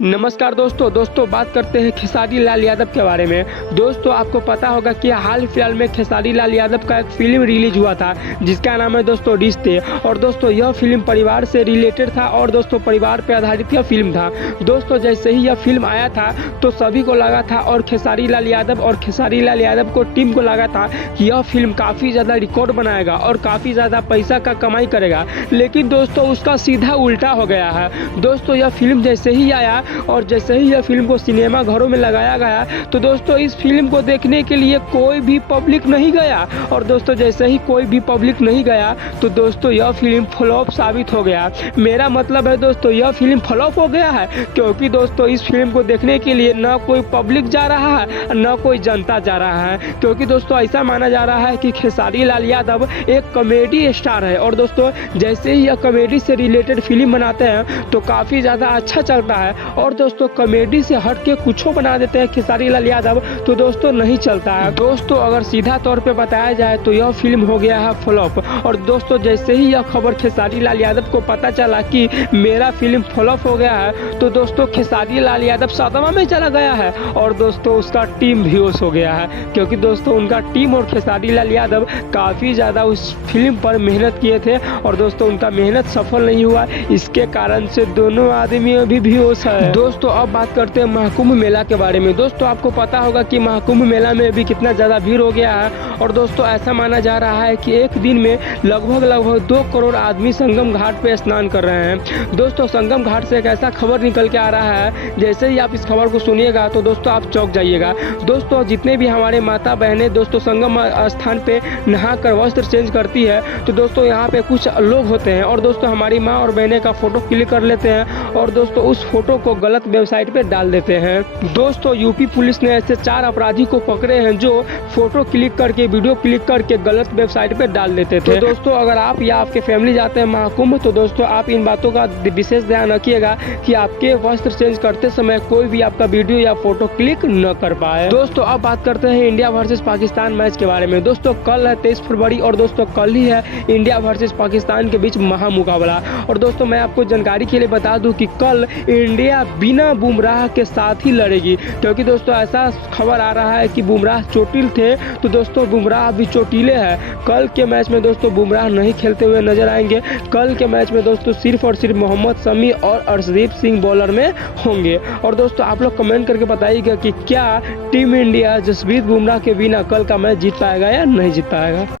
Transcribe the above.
नमस्कार दोस्तों बात करते हैं खेसारी लाल यादव के बारे में। दोस्तों आपको पता होगा कि हाल फिलहाल में खेसारी लाल यादव का एक फिल्म रिलीज हुआ था जिसका नाम है दोस्तों रिश्ते। और दोस्तों यह फिल्म परिवार से रिलेटेड था और दोस्तों परिवार पर आधारित यह फिल्म था। दोस्तों जैसे ही यह फिल्म आया था तो सभी को लगा था और खेसारी लाल यादव को टीम को लगा था कि यह फिल्म काफ़ी ज़्यादा रिकॉर्ड बनाएगा और काफ़ी ज़्यादा पैसा का कमाई करेगा, लेकिन दोस्तों उसका सीधा उल्टा हो गया है। दोस्तों यह फिल्म जैसे ही आया और जैसे ही यह फिल्म को सिनेमा घरों में लगाया गया तो दोस्तों इस फिल्म को देखने के लिए कोई भी पब्लिक नहीं गया। और दोस्तों जैसे ही कोई भी पब्लिक नहीं गया तो दोस्तों यह फिल्म फ्लॉप साबित हो गया। मेरा मतलब है दोस्तों यह फिल्म फ्लॉप हो गया है क्योंकि दोस्तों इस फिल्म को देखने के लिए ना कोई पब्लिक जा रहा है ना कोई जनता जा रहा है, क्योंकि दोस्तों ऐसा माना जा रहा है कि खेसारी लाल यादव एक कॉमेडी स्टार है और दोस्तों जैसे ही यह कॉमेडी से रिलेटेड फिल्म बनाते हैं तो काफ़ी ज़्यादा अच्छा चलता है। और दोस्तों कॉमेडी से हट के कुछ बना देते हैं खेसारी लाल यादव तो दोस्तों नहीं चलता है। दोस्तों अगर सीधा तौर पे बताया जाए तो यह फिल्म हो गया है फ्लॉप। और दोस्तों जैसे ही यह खबर खेसारी लाल यादव को पता चला कि मेरा फिल्म फ्लॉप हो गया है तो दोस्तों खेसारी लाल यादव सदमा में चला गया है और दोस्तों उसका टीम बेहोश हो गया है, क्योंकि दोस्तों उनका टीम और खेसारी लाल यादव काफ़ी ज़्यादा उस फिल्म पर मेहनत किए थे और दोस्तों उनका मेहनत सफल नहीं हुआ, इसके कारण से दोनों आदमी अभी बेहोश है। दोस्तों अब बात करते हैं महाकुंभ मेला के बारे में। दोस्तों आपको पता होगा कि महाकुंभ मेला में भी कितना ज़्यादा भीड़ हो गया है और दोस्तों ऐसा माना जा रहा है कि एक दिन में लगभग 2 करोड़ आदमी संगम घाट पे स्नान कर रहे हैं। दोस्तों संगम घाट से एक ऐसा खबर निकल के आ रहा है, जैसे ही आप इस खबर को सुनिएगा तो दोस्तों आप चौंक जाइएगा। दोस्तों जितने भी हमारे माता बहनें दोस्तों संगम स्थान पे नहाकर वस्त्र चेंज करती है तो दोस्तों यहाँ पे कुछ लोग होते हैं और दोस्तों हमारी माँ और बहनें का फोटो क्लिक कर लेते हैं और दोस्तों उस फोटो को गलत वेबसाइट पे डाल देते हैं। दोस्तों यूपी पुलिस ने ऐसे 4 अपराधी को पकड़े हैं जो फोटो क्लिक करके वीडियो क्लिक करके गलत वेबसाइट पे डाल देते थे। तो दोस्तों अगर आप या आपके फैमिली जाते हैं महाकुंभ तो दोस्तों आप इन बातों का विशेष ध्यान रखिएगा कि आपके वस्त्र चेंज करते समय कोई भी आपका वीडियो या फोटो क्लिक न कर पाए। दोस्तों अब बात करते हैं इंडिया वर्सेस पाकिस्तान मैच के बारे में। दोस्तों कल है 23 फरवरी और दोस्तों कल ही है इंडिया वर्सेस पाकिस्तान के बीच महामुकाबला। और दोस्तों मैं आपको जानकारी के लिए बता दूं कि कल इंडिया बिना बुमराह के साथ ही लड़ेगी, क्योंकि दोस्तों ऐसा खबर आ रहा है कि बुमराह चोटिल थे तो दोस्तों बुमराह अभी चोटिले हैं। कल के मैच में दोस्तों बुमराह नहीं खेलते हुए नजर आएंगे। कल के मैच में दोस्तों सिर्फ और सिर्फ मोहम्मद शमी और अर्शदीप सिंह बॉलर में होंगे। और दोस्तों आप लोग कमेंट करके बताइएगा कि क्या टीम इंडिया जसप्रीत बुमराह के बिना कल का मैच जीत पाएगा या नहीं जीत पाएगा।